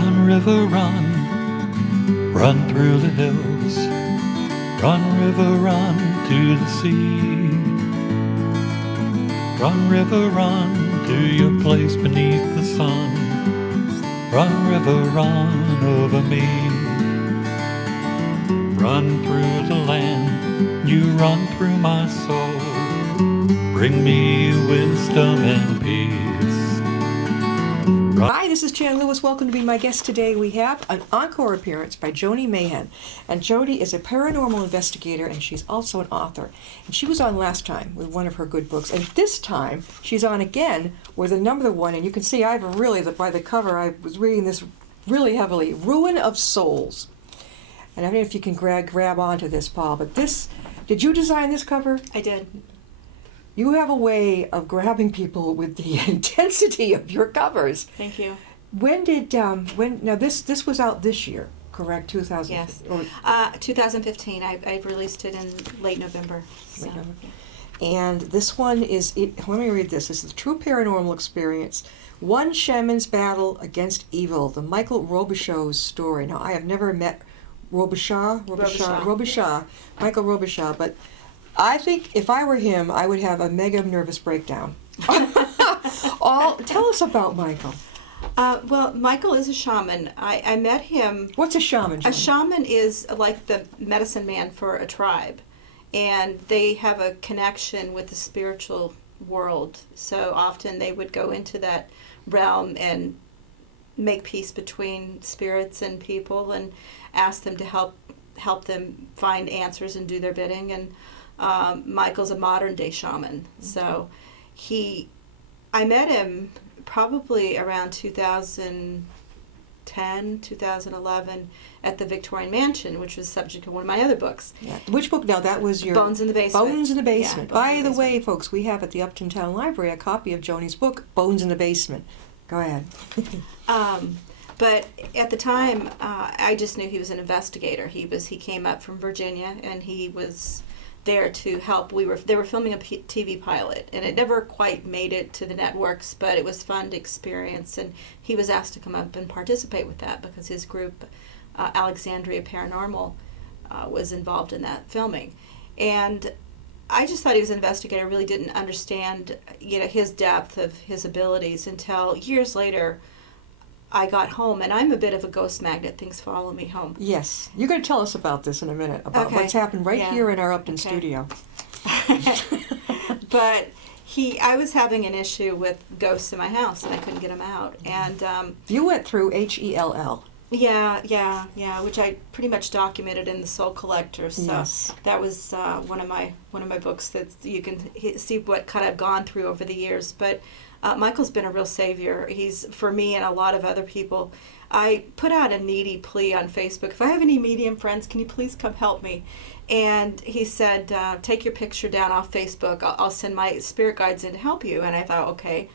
Run, river, run, run through the hills. Run, river, run to the sea. Run, river, run to your place beneath the sun. Run, river, run over me. Run through the land, you run through my soul. Bring me wisdom and peace. Hi, this is Jan Lewis. Welcome to be my guest today. We have an encore appearance by Joni MayHan. And Joni is a paranormal investigator, and she's also an author. And she was on last time with one of her good books. And this time, she's on again with another one. And you can see I've really, by the cover, I was reading this really heavily. Ruin of Souls. And I don't know if you can grab onto this, Paul, but this, did you design this cover? I did. You have a way of grabbing people with the intensity of your covers. Thank you. Now this was out this year, correct? 2000. Yes. 2015. I released it in late November. So. Late November. And this one is, let me read this. This is the true paranormal experience. One shaman's battle against evil. The Michael Robichaud's story. Now, I have never met Michael Robichaud, but I think if I were him, I would have a mega nervous breakdown. Tell us about Michael. Well, Michael is a shaman. I met him. What's a shaman? A shaman is like the medicine man for a tribe, and they have a connection with the spiritual world. So often they would go into that realm and make peace between spirits and people and ask them to help them find answers and do their bidding. And Michael's a modern day shaman. So I met him probably around 2010, 2011 at the Victorian Mansion, which was subject of one of my other books. Yeah. Which book? Now, that was your... Bones in the Basement. Bones in the Basement. Yeah, By the way, folks, we have at the Upton Town Library a copy of Joni's book, Bones in the Basement. Go ahead. But at the time, I just knew he was an investigator. He came up from Virginia, and he was there to help. They were filming a TV pilot, and it never quite made it to the networks, but it was fun to experience, and he was asked to come up and participate with that because his group, Alexandria Paranormal, was involved in that filming. And I just thought he was an investigator. Really didn't understand, his depth of his abilities until years later. I got home, and I'm a bit of a ghost magnet. Things follow me home. Yes. You're going to tell us about this in a minute, about what's happened here in our Upton studio. But I was having an issue with ghosts in my house, and I couldn't get them out. And you went through HELL. Yeah, which I pretty much documented in The Soul Collector. So yes. That was one of my books that you can see what kind of gone through over the years. But Michael's been a real savior. He's, for me and a lot of other people. I put out a needy plea on Facebook. If I have any medium friends, can you please come help me? And he said, take your picture down off Facebook. I'll send my spirit guides in to help you. And I thought, okay.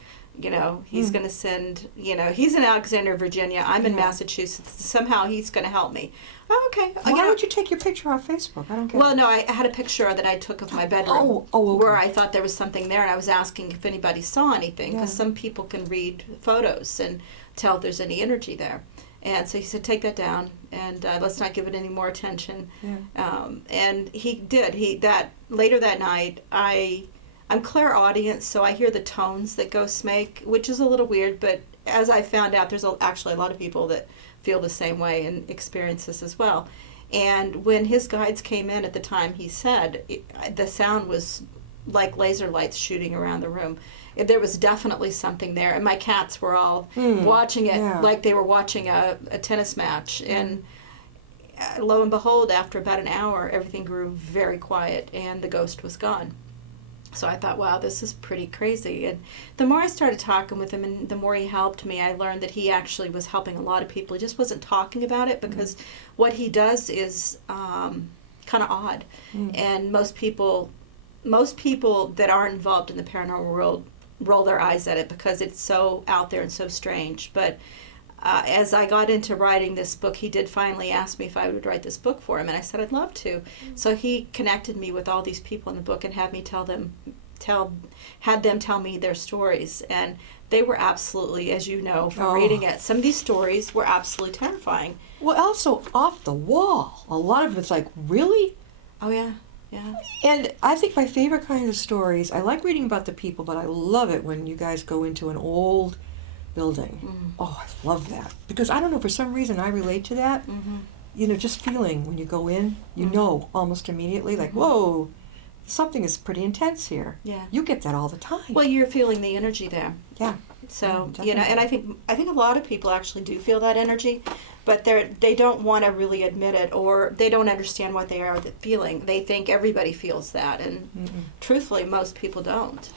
He's going to send, he's in Alexandria, Virginia. I'm in Massachusetts. Somehow he's going to help me. Oh, okay. Why would you take your picture off Facebook? I don't get it. Well, no, I had a picture that I took of my bedroom where I thought there was something there, and I was asking if anybody saw anything, because some people can read photos and tell if there's any energy there. And so he said, take that down, and let's not give it any more attention. Yeah. And he did. Later that night, I'm clairaudient, so I hear the tones that ghosts make, which is a little weird, but as I found out, there's actually a lot of people that feel the same way and experience this as well. And when his guides came in at the time, he said, the sound was like laser lights shooting around the room. There was definitely something there, and my cats were all watching it like they were watching a tennis match. And lo and behold, after about an hour, everything grew very quiet, and the ghost was gone. So I thought, wow, this is pretty crazy. And the more I started talking with him and the more he helped me, I learned that he actually was helping a lot of people. He just wasn't talking about it because what he does is kind of odd. And most people that aren't involved in the paranormal world roll their eyes at it because it's so out there and so strange. But as I got into writing this book, he did finally ask me if I would write this book for him, and I said I'd love to. So he connected me with all these people in the book and had me tell them had them tell me their stories, and they were absolutely, as you know from reading it, some of these stories were absolutely terrifying. Well, also off the wall. A lot of it's like, really? Oh yeah, yeah. And I think my favorite kind of stories, I like reading about the people, but I love it when you guys go into an old building. Oh, I love that. Because I don't know, for some reason I relate to that. You know, just feeling when you go in, you know almost immediately, like, whoa, something is pretty intense here. Yeah. You get that all the time. Well, you're feeling the energy there. Yeah. So, Yeah, you know, and I think a lot of people actually do feel that energy, but they don't want to really admit it, or they don't understand what they are feeling. They think everybody feels that, and truthfully, most people don't.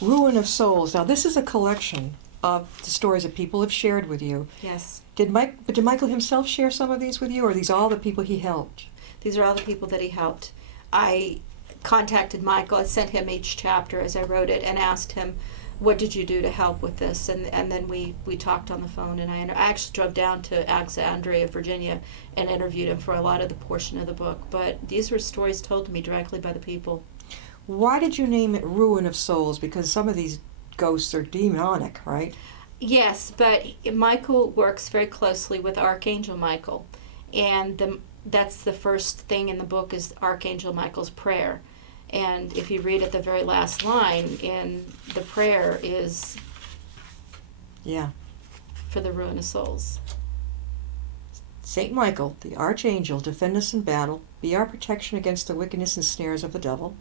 Ruin of Souls. Now, this is a collection of the stories that people have shared with you. Yes. Did Michael himself share some of these with you, or are these all the people he helped? These are all the people that he helped. I contacted Michael. I sent him each chapter as I wrote it and asked him, what did you do to help with this? And then we talked on the phone, and I actually drove down to Alexandria, Virginia, and interviewed him for a lot of the portion of the book. But these were stories told to me directly by the people. Why did you name it Ruin of Souls? Because some of these ghosts are demonic, right? Yes, but Michael works very closely with Archangel Michael, and that's the first thing in the book is Archangel Michael's prayer. And if you read at the very last line in the prayer is for the ruin of souls. Saint Michael, the Archangel, defend us in battle, be our protection against the wickedness and snares of the devil.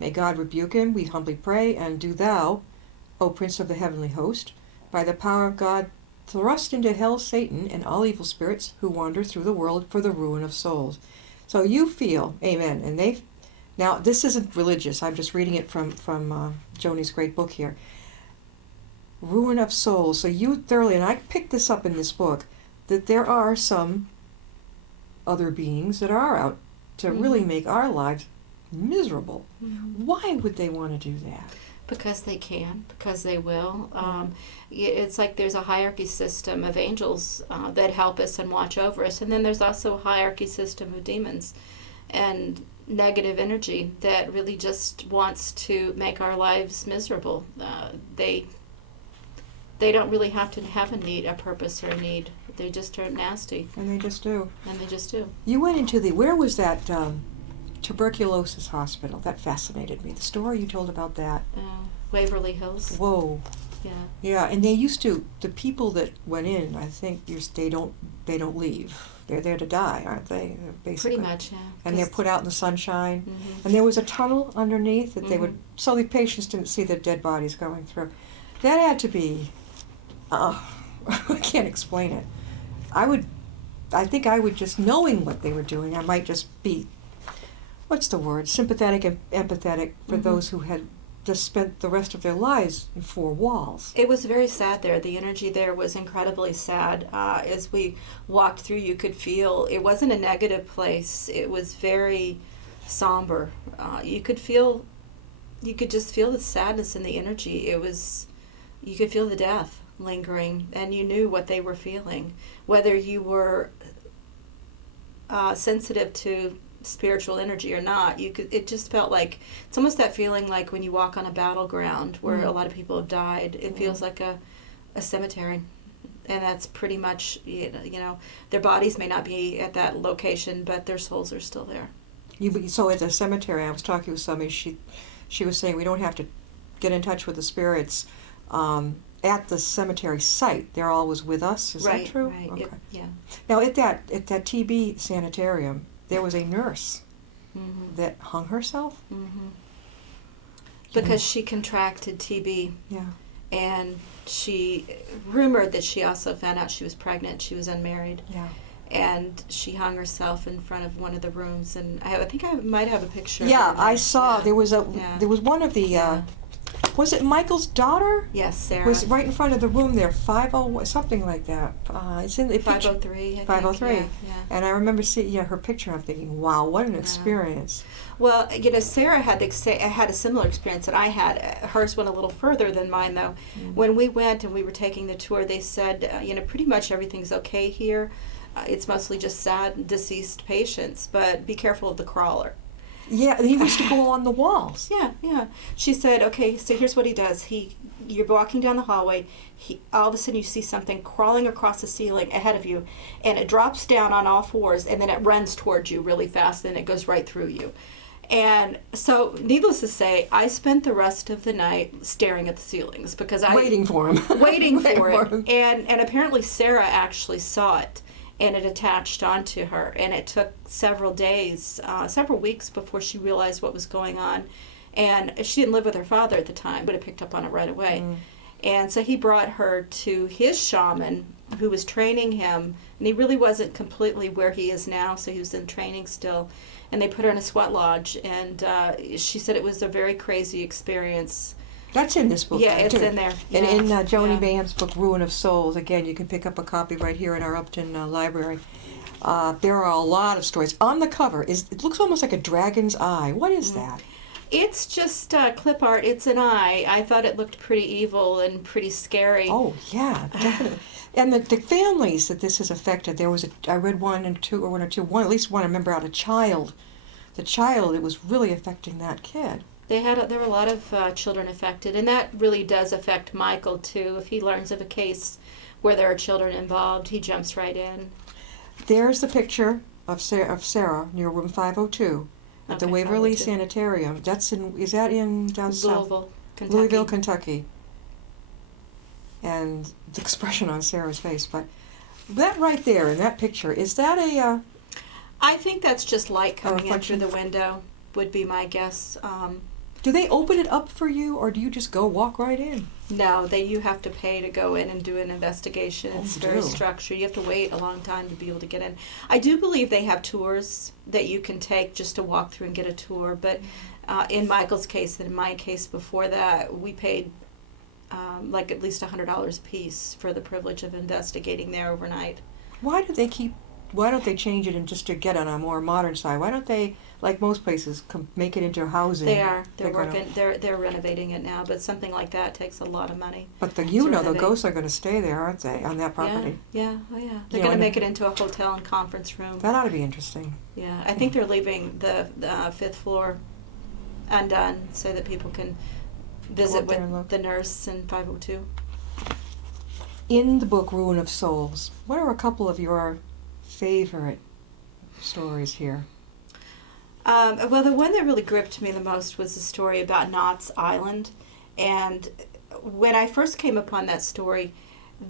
May God rebuke him, we humbly pray, and do thou, O Prince of the heavenly host, by the power of God, thrust into hell Satan and all evil spirits who wander through the world for the ruin of souls. So you feel, amen, and now this isn't religious, I'm just reading it from Joni's great book here. Ruin of souls. So you thoroughly, and I picked this up in this book, that there are some other beings that are out to really make our lives miserable. Why would they want to do that? Because they can, because they will. It's like there's a hierarchy system of angels that help us and watch over us, and then there's also a hierarchy system of demons and negative energy that really just wants to make our lives miserable. They don't really have to have a purpose or a need. They just are nasty. And they just do. And they just do. You went into where was that tuberculosis hospital? That fascinated me. The story you told about that. Waverly Hills. Whoa. Yeah. Yeah, and they used to, the people that went in, I think they don't leave. They're there to die, aren't they? Basically. Pretty much, yeah. And they're put out in the sunshine. And there was a tunnel underneath that they would, so the patients didn't see the dead bodies going through. That had to be, I can't explain it. I think I would just, knowing what they were doing, I might just be, what's the word, sympathetic and empathetic for those who had just spent the rest of their lives in four walls. It was very sad there. The energy there was incredibly sad. As we walked through, you could feel, it wasn't a negative place. It was very somber. You could just feel the sadness in the energy. You could feel the death lingering, and you knew what they were feeling. Whether you were sensitive to spiritual energy or not, it just felt like, it's almost that feeling like when you walk on a battleground where a lot of people have died. It feels like a cemetery, and that's pretty much, their bodies may not be at that location, but their souls are still there. So at the cemetery, I was talking with somebody, she was saying we don't have to get in touch with the spirits at the cemetery site. They're always with us. Is that true? Right. Okay. Yeah. Now at that TB sanitarium, there was a nurse that hung herself. Because she contracted TB. Yeah. And she rumored that she also found out she was pregnant. She was unmarried. Yeah. And she hung herself in front of one of the rooms. And I think I might have a picture. Yeah, of her. I saw. Yeah. There was one of the. Was it Michael's daughter? Yes, Sarah. Was right in front of the room there, 50 something like that. It's in the 503. 503. Yeah. And I remember seeing her picture. I'm thinking, wow, what an experience. Well, Sarah had a similar experience that I had. Hers went a little further than mine, though. When we went and we were taking the tour, they said, pretty much everything's okay here. It's mostly just sad, deceased patients, but be careful of the crawler. Yeah, he used to go on the walls. Yeah, yeah. She said, okay, so here's what he does. You're walking down the hallway. All of a sudden you see something crawling across the ceiling ahead of you, and it drops down on all fours, and then it runs towards you really fast, and it goes right through you. And so, needless to say, I spent the rest of the night staring at the ceilings because waiting for him. Waiting for him. And apparently Sarah actually saw it, and it attached onto her. And it took several days, several weeks before she realized what was going on. And she didn't live with her father at the time, would have picked up on it right away. And so he brought her to his shaman, who was training him, and he really wasn't completely where he is now, so he was in training still. And they put her in a sweat lodge, and she said it was a very crazy experience. That's in this book. Yeah, it's too. in there. And yeah. in Joni yeah. Mayhan's book, Ruin of Souls, again, you can pick up a copy right here in our Upton library. There are a lot of stories. On the cover, it looks almost like a dragon's eye. What is that? It's just clip art. It's an eye. I thought it looked pretty evil and pretty scary. Oh, yeah, definitely. And the families that this has affected, I read one or two, at least one, I remember out a child. The child, it was really affecting that kid. There were a lot of children affected, and that really does affect Michael, too. If he learns of a case where there are children involved, he jumps right in. There's the picture of Sarah near room 502 at the Waverly 502. Sanitarium. Is that in down south? Louisville, Kentucky. And the expression on Sarah's face, but that right there in that picture, is that a... I think that's just light coming in reflection? through the window, would be my guess. Do they open it up for you, or do you just go walk right in? No, you have to pay to go in and do an investigation. It's very do. structured. You have to wait a long time to be able to get in. I do believe they have tours that you can take just to walk through and get a tour. But in Michael's case, and in my case before that, we paid like at least $100 a piece for the privilege of investigating there overnight. Why don't they change it and just to get on a more modern side? Why don't they, like most places, make it into housing? They are. They're working. They're renovating it now. But something like that takes a lot of money. But the ghosts are going to stay there, aren't they, on that property? Yeah. Oh yeah. They're going to make it into a hotel and conference room. That ought to be interesting. Yeah, I think they're leaving the fifth floor undone so that people can visit with the nurse in 502. In the book Ruin of Souls, what are a couple of your favorite stories here? Well, the one that really gripped me the most was the story about Knott's Island. And when I first came upon that story,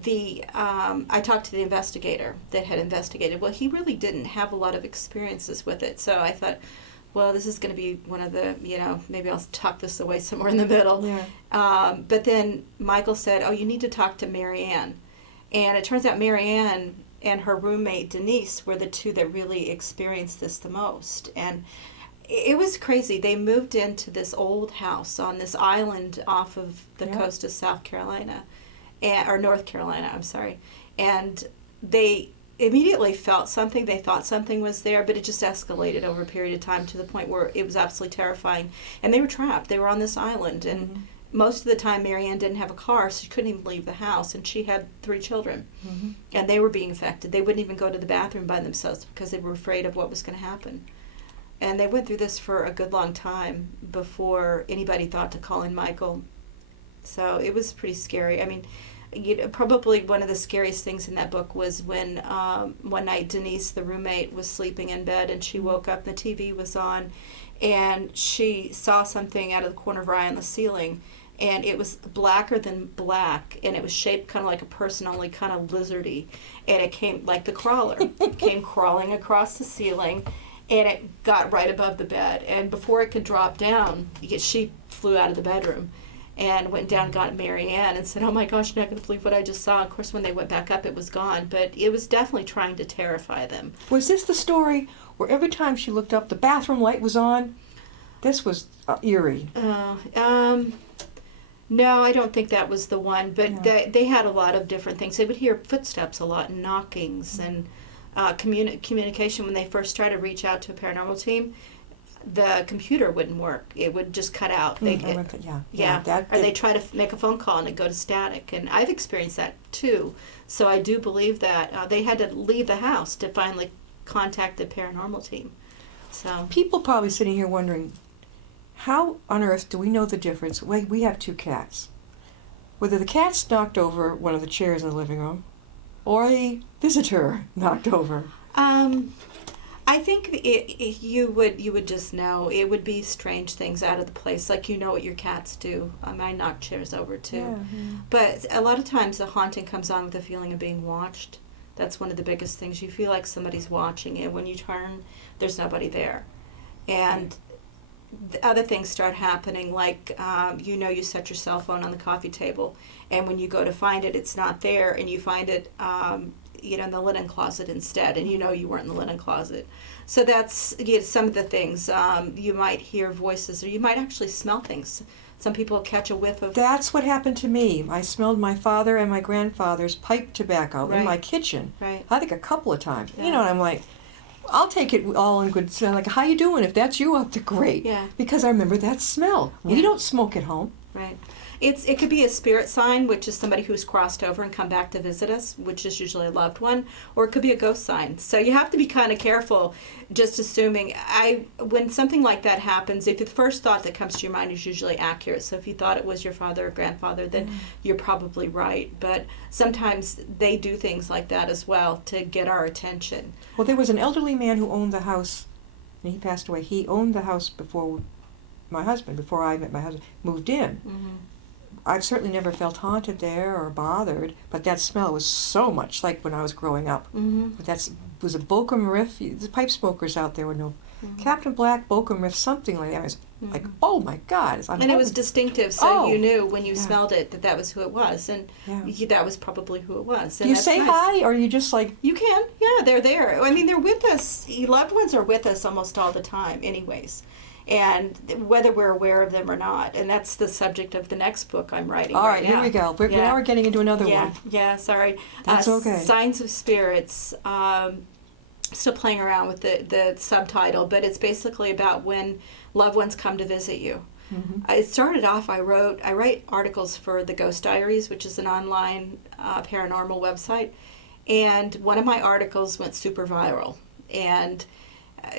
I talked to the investigator that had investigated. Well, he really didn't have a lot of experiences with it. So I thought, well, this is going to be one of the, maybe I'll tuck this away somewhere in the middle. Yeah. But then Michael said, oh, you need to talk to MayHan. And it turns out MayHan and her roommate Denise were the two that really experienced this the most. And it was crazy. They moved into this old house on this island off of the coast of South Carolina, or North Carolina, I'm sorry. And they immediately felt something. They thought something was there, but it just escalated over a period of time to the point where it was absolutely terrifying. And they were trapped. They were on this island. And most of the time, MayHan didn't have a car, so she couldn't even leave the house. And she had 3 children. And they were being affected. They wouldn't even go to the bathroom by themselves because they were afraid of what was going to happen. And they went through this for a good long time before anybody thought to call in Michael. So it was pretty scary. I mean, probably one of the scariest things in that book was when one night Denise, the roommate, was sleeping in bed and she woke up and the TV was on and she saw something out of the corner of her eye on the ceiling, and it was blacker than black, and it was shaped kind of like a person, only kind of lizardy, and it came like the crawler. It came crawling across the ceiling, and it got right above the bed, and before it could drop down, she flew out of the bedroom and went down and got MayHan and said, oh my gosh, you're not going to believe what I just saw. Of course, when they went back up, it was gone, but it was definitely trying to terrify them. Was this the story where every time she looked up, the bathroom light was on? This was eerie. No, I don't think that was the one, but No. they had a lot of different things. They would hear footsteps a lot and knockings and communication. When they first tried to reach out to a paranormal team, the computer wouldn't work. It would just cut out. They try to make a phone call and it'd go to static. And I've experienced that too. So I do believe that they had to leave the house to finally contact the paranormal team. So People probably sitting here wondering, how on earth do we know the difference? We have 2 cats. Whether the cat's knocked over one of the chairs in the living room, or a visitor knocked over. I think you would just know. It would be strange things out of the place, like what your cats do. I knock chairs over too. Yeah. But a lot of times the haunting comes on with the feeling of being watched. That's one of the biggest things. You feel like somebody's watching, and when you turn, there's nobody there. And the other things start happening, like you set your cell phone on the coffee table, and when you go to find it, it's not there, and you find it in the linen closet instead, and you weren't in the linen closet. So that's some of the things. You might hear voices, or you might actually smell things. Some people catch a whiff of... That's what happened to me. I smelled my father and my grandfather's pipe tobacco in my kitchen. Right. I think a couple of times. Yeah. And I'm like, I'll take it all in good smell. Like, how you doing? If that's you out there, great. Yeah. Because I remember that smell. Yeah. We don't smoke at home. Right. It could be a spirit sign, which is somebody who's crossed over and come back to visit us, which is usually a loved one, or it could be a ghost sign. So you have to be kind of careful, just assuming. When something like that happens, if the first thought that comes to your mind is usually accurate, so if you thought it was your father or grandfather, then you're probably right. But sometimes they do things like that as well to get our attention. Well, there was an elderly man who owned the house, and he passed away. He owned the house before I met my husband, moved in. Mm-hmm. I've certainly never felt haunted there or bothered, but that smell was so much like when I was growing up. Mm-hmm. But that was a Bochum Riff. The pipe smokers out there would know. Mm-hmm. Captain Black, Bochum Riff, something like that. I was like, oh my God. And it was distinctive, so you knew when you Yeah. smelled it that was who it was, and that was probably who it was. And Do you that's say nice. hi, or you just like... You can, yeah, they're there. I mean, they're with us. Loved ones are with us almost all the time, anyways. And whether we're aware of them or not, and that's the subject of the next book I'm writing. All right, now. here we go. Now we're getting into another one. Yeah, sorry. That's okay. Signs of Spirits. Still playing around with the subtitle, but it's basically about when loved ones come to visit you. Mm-hmm. It started off, I write articles for the Ghost Diaries, which is an online paranormal website, and one of my articles went super viral. And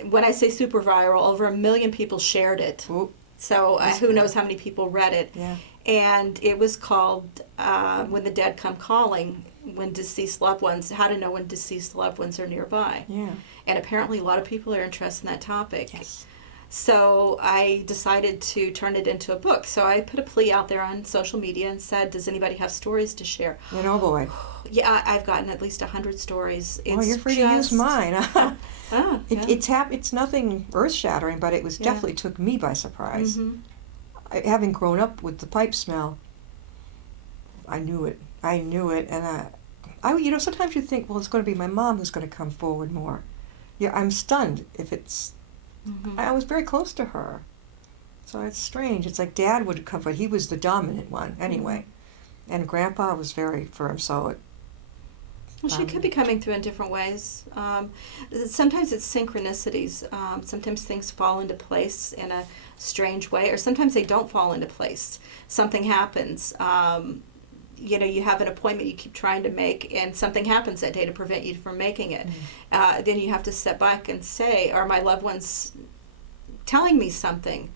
when I say super viral, over 1 million people shared it. Ooh. So who knows how many people read it. Yeah. And it was called When the Dead Come Calling, when deceased loved ones, how to know when deceased loved ones are nearby. Yeah. And apparently a lot of people are interested in that topic. Yes. So I decided to turn it into a book. So I put a plea out there on social media and said, does anybody have stories to share? And oh boy. Yeah, I've gotten at least 100 stories. Oh, you're free to use mine. Yeah. It's nothing earth-shattering, but it was definitely took me by surprise. Mm-hmm. Having grown up with the pipe smell, I knew it, and I sometimes you think, well, it's going to be my mom who's going to come forward more. Yeah, I'm stunned if it's. Mm-hmm. I was very close to her, so it's strange. It's like Dad would come, but he was the dominant one anyway, and Grandpa was very firm. So it. Well, she could be coming through in different ways. Sometimes it's synchronicities. Sometimes things fall into place in a strange way, or sometimes they don't fall into place. Something happens. You have an appointment you keep trying to make, and something happens that day to prevent you from making it. Then you have to step back and say, are my loved ones telling me something?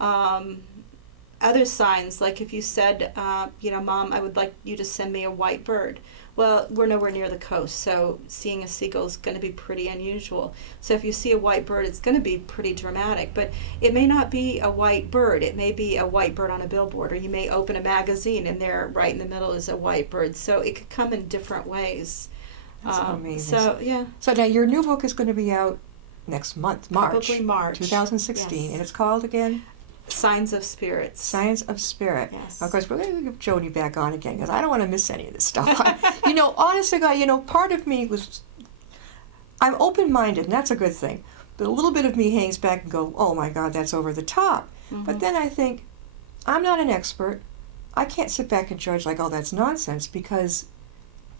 Other signs, like if you said, Mom, I would like you to send me a white bird. Well, we're nowhere near the coast, so seeing a seagull is going to be pretty unusual. So if you see a white bird, it's going to be pretty dramatic. But it may not be a white bird. It may be a white bird on a billboard, or you may open a magazine and there right in the middle is a white bird. So it could come in different ways. That's amazing. So, yeah. So now your new book is going to be out next month, Probably March. 2016, Yes. and it's called again? Signs of Spirits. Signs of Spirit. Yes. Of course, we're going to get Joni back on again because I don't want to miss any of this stuff. Honest to God, part of me was, I'm open-minded, and that's a good thing. But a little bit of me hangs back and go, oh my God, that's over the top. Mm-hmm. But then I think, I'm not an expert. I can't sit back and judge like, oh, that's nonsense, because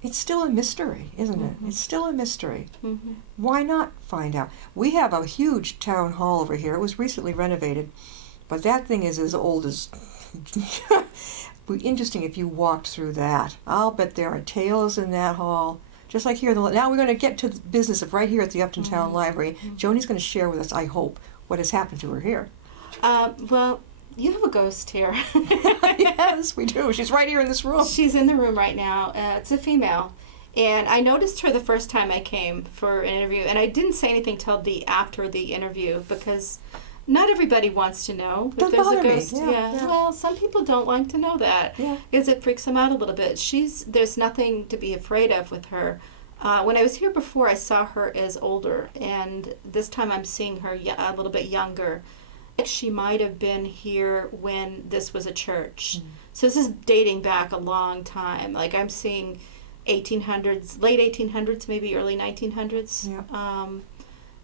it's still a mystery, isn't it? It's still a mystery. Mm-hmm. Why not find out? We have a huge town hall over here. It was recently renovated. But that thing is as old as... It'd be interesting if you walked through that. I'll bet there are tales in that hall just like here. Now we're going to get to the business of right here at the Upton Town Library. Joni's going to share with us, I hope, what has happened to her here. Well, you have a ghost here. Yes, we do. She's right here in this room. She's in the room right now. It's a female. And I noticed her the first time I came for an interview, and I didn't say anything till after the interview because not everybody wants to know if there's a ghost. Yeah. Well, some people don't like to know that because it freaks them out a little bit. There's nothing to be afraid of with her. When I was here before, I saw her as older, and this time I'm seeing her a little bit younger. She might have been here when this was a church. So this is dating back a long time. Like I'm seeing 1800s, late 1800s, maybe early 1900s. Yeah.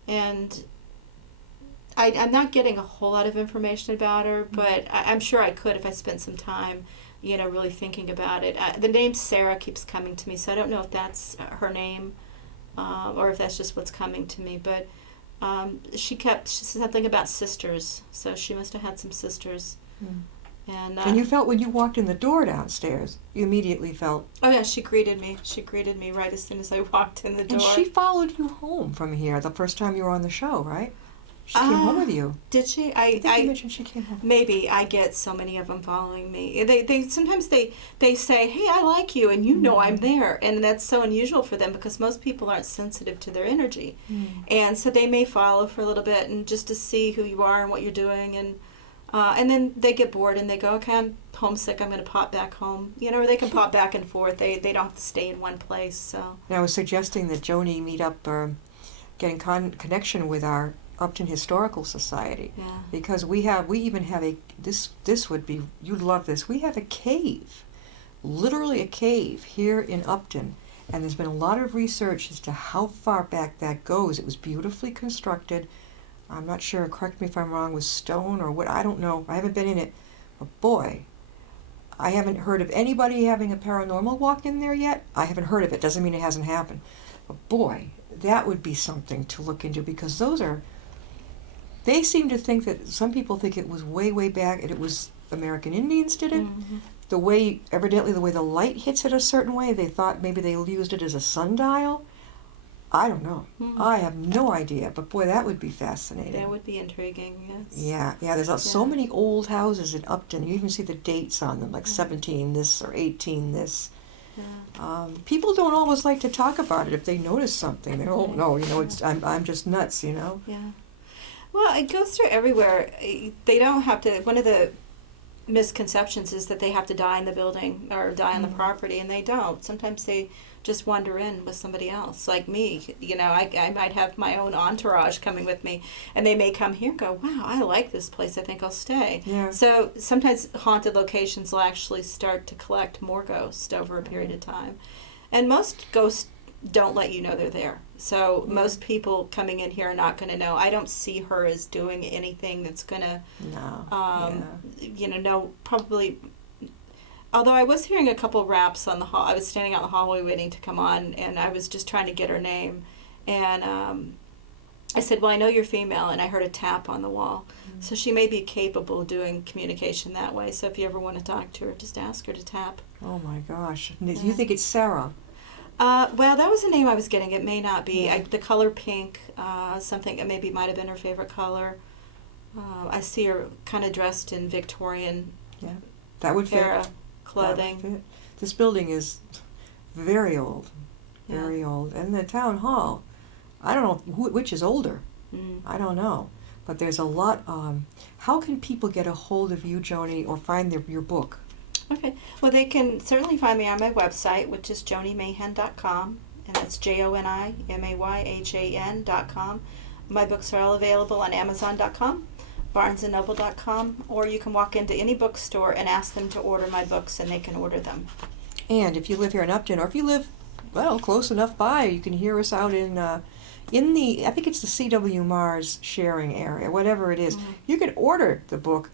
And I'm not getting a whole lot of information about her, but I'm sure I could if I spent some time, really thinking about it. The name Sarah keeps coming to me, so I don't know if that's her name or if that's just what's coming to me. But she said something about sisters, so she must have had some sisters. And you felt when you walked in the door downstairs, you immediately felt... Oh, yeah, she greeted me. She greeted me right as soon as I walked in the door. And she followed you home from here the first time you were on the show, right? She came home with you. Did she? I think you mentioned she came home. Maybe. I get so many of them following me. They sometimes they say, hey, I like you, and you know I'm there. And that's so unusual for them because most people aren't sensitive to their energy. And so they may follow for a little bit and just to see who you are and what you're doing. And then they get bored and they go, okay, I'm homesick, I'm going to pop back home. Or they can pop back and forth. They don't have to stay in one place. So. And I was suggesting that Joni meet up, getting connection with our Upton Historical Society, because we even have this would be, you'd love this, we have a cave, literally a cave here in Upton, and there's been a lot of research as to how far back that goes. It was beautifully constructed. I'm not sure, correct me if I'm wrong, with stone or what, I don't know, I haven't been in it, but boy, I haven't heard of anybody having a paranormal walk in there yet. I haven't heard of it, doesn't mean it hasn't happened, but boy, that would be something to look into, because they seem to think that some people think it was way, way back, and it was American Indians did it. Evidently the way the light hits it a certain way, they thought maybe they used it as a sundial. I don't know. I have no idea, but boy, that would be fascinating. That would be intriguing, yes. Yeah, there's so many old houses in Upton. You even see the dates on them, like 17 this or 18 this. People don't always like to talk about it if they notice something. They don't know, I'm just nuts, Yeah. Well, it goes through everywhere. They don't have to. One of the misconceptions is that they have to die in the building or die on the property, and they don't. Sometimes they just wander in with somebody else, like me. I might have my own entourage coming with me, and they may come here and go, wow, I like this place. I think I'll stay. Yeah. So sometimes haunted locations will actually start to collect more ghosts over a period of time. And most ghosts don't let you know they're there. So most people coming in here are not going to know. I don't see her as doing anything that's going to, no, probably. Although I was hearing a couple raps on the hall. I was standing out in the hallway waiting to come on, and I was just trying to get her name. And I said, well, I know you're female, and I heard a tap on the wall. So she may be capable of doing communication that way. So if you ever want to talk to her, just ask her to tap. Oh, my gosh. You think it's Sarah? Well, that was the name I was getting. It may not be. The color pink, something that maybe might have been her favorite color. I see her kind of dressed in Victorian that would era fit. Clothing. That would fit. This building is very old, very old. And the town hall, I don't know which is older. I don't know. But there's a lot. How can people get a hold of you, Joni, or find your book? Okay. Well, they can certainly find me on my website, which is JoniMayHan.com, and that's JoniMayHan.com. My books are all available on Amazon.com, BarnesandNoble.com, or you can walk into any bookstore and ask them to order my books, and they can order them. And if you live here in Upton, or if you live, close enough by, you can hear us out in the, I think it's the C.W. Mars sharing area, whatever it is. You can order the book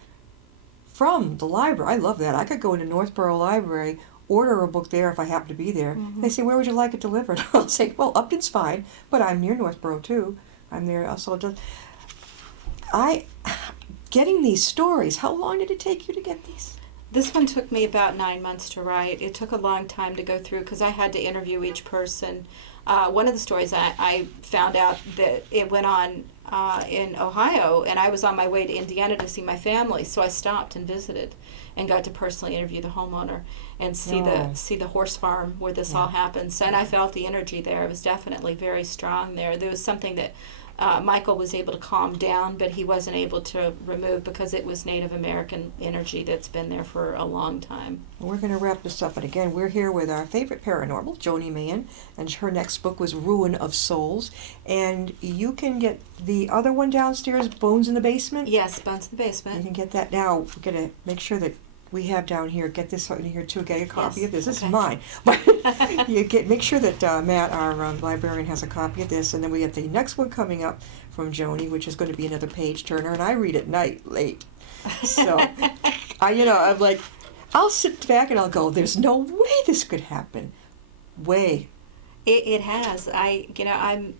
from the library. I love that. I could go into Northborough Library, order a book there if I happen to be there. They say, where would you like it delivered? I'll say, well, Upton's fine, but I'm near Northborough too. I'm there also. Getting these stories, how long did it take you to get these? This one took me about 9 months to write. It took a long time to go through because I had to interview each person. One of the stories I found out that it went on in Ohio, and I was on my way to Indiana to see my family, so I stopped and visited and got to personally interview the homeowner and see the horse farm where this all happens. And I felt the energy there. It was definitely very strong there. There was something that Michael was able to calm down, but he wasn't able to remove because it was Native American energy that's been there for a long time. We're going to wrap this up, and again, we're here with our favorite paranormal, Joni MayHan, and her next book was Ruin of Souls. And you can get the other one downstairs, Bones in the Basement? Yes, Bones in the Basement. You can get that now. We're going to make sure that we have down here, get this in here too, get a copy of this. This is mine. But make sure that Matt, our librarian, has a copy of this, and then we get the next one coming up from Joni, which is going to be another page turner, and I read at night, late. So, I'm like, I'll sit back and I'll go, there's no way this could happen. Way. It has. I'm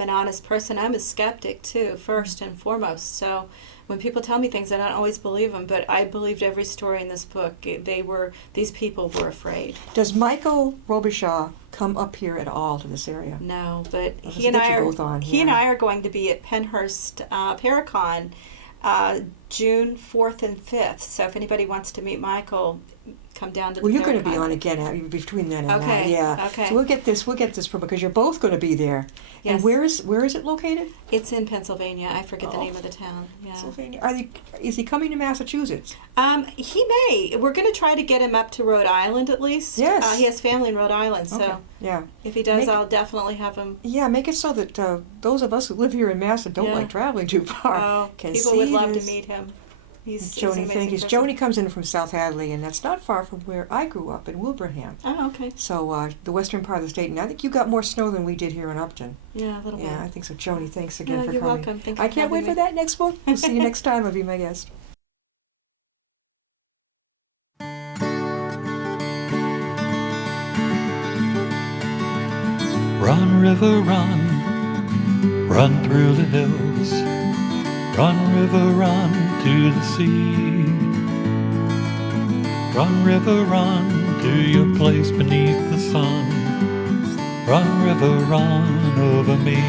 an honest person. I'm a skeptic too, first and foremost. So when people tell me things, I don't always believe them, but I believed every story in this book. These people were afraid. Does Michael Robichaud come up here at all to this area? No, but He and I are going to be at Penhurst Paracon June 4th and 5th. So if anybody wants to meet Michael, come down to the you're going to be Paracon. on again between then and that. Okay. Yeah. Okay. So we'll get this from, because you're both going to be there. Yes. And where is it located? It's in Pennsylvania. I forget the name of the town. Yeah. Pennsylvania. Is he coming to Massachusetts? He may. We're going to try to get him up to Rhode Island at least. Yes. He has family in Rhode Island, so Okay. Yeah. if he does, I'll definitely have him. Yeah, make it so that those of us who live here in Mass and don't like traveling too far can people see would love this. to meet him. He's Joni, an amazing thank you. person. Joni comes in from South Hadley, and that's not far from where I grew up in Wilbraham. Oh, okay. So the western part of the state, and I think you got more snow than we did here in Upton. Yeah, a little bit. Yeah, I think so. Joni, thanks again for you're coming. welcome. Thank you I for can't wait having for me. that next book. We'll see you next time. I'll be my guest. Run, river, run, run through the hills. Run, river, run to the sea. Run, river, run to your place beneath the sun. Run, river, run over me.